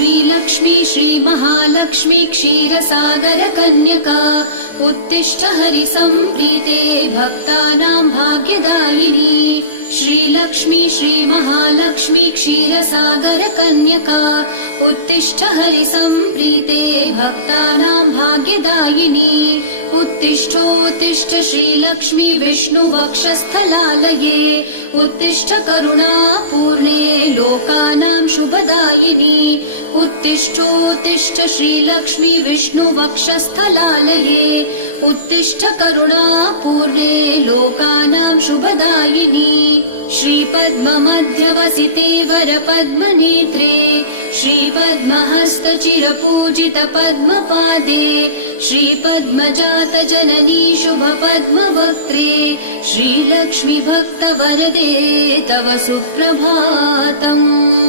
श्रीलक्ष्मी श्रीमहालक्ष्मी क्षीरसागरकन्यका उत्तिष्ठ हरिसम्प्रीते भक्तानां भाग्यदायिनी। श्रीलक्ष्मी श्रीमहालक्ष्मी क्षीरसागरकन्यका उत्तिष्ठ हरिसम्प्रीते भक्तानां भाग्यदायिनी। उत्तिष्ठोत्तिष्ठ श्रीलक्ष्मी विष्णुवक्षस्थलालये उत्तिष्ठ करुणापूर्णे लोकानां शुभदायिनी। उत्तिष्ठोत्तिष्ठ श्रीलक्ष्मी विष्णुवक्षस्थलालये उत्तिष्ठ करुणापूर्णे लोकानां शुभदायिनी। श्रीपद्ममध्यवसिते वरपद्मनेत्रे श्रीपद्महस्तचिरपूजितपद्मपादे श्रीपद्मजातजननी शुभपद्मवक्त्रे श्रीलक्ष्मी भक्तवरदे तव सुप्रभातम्।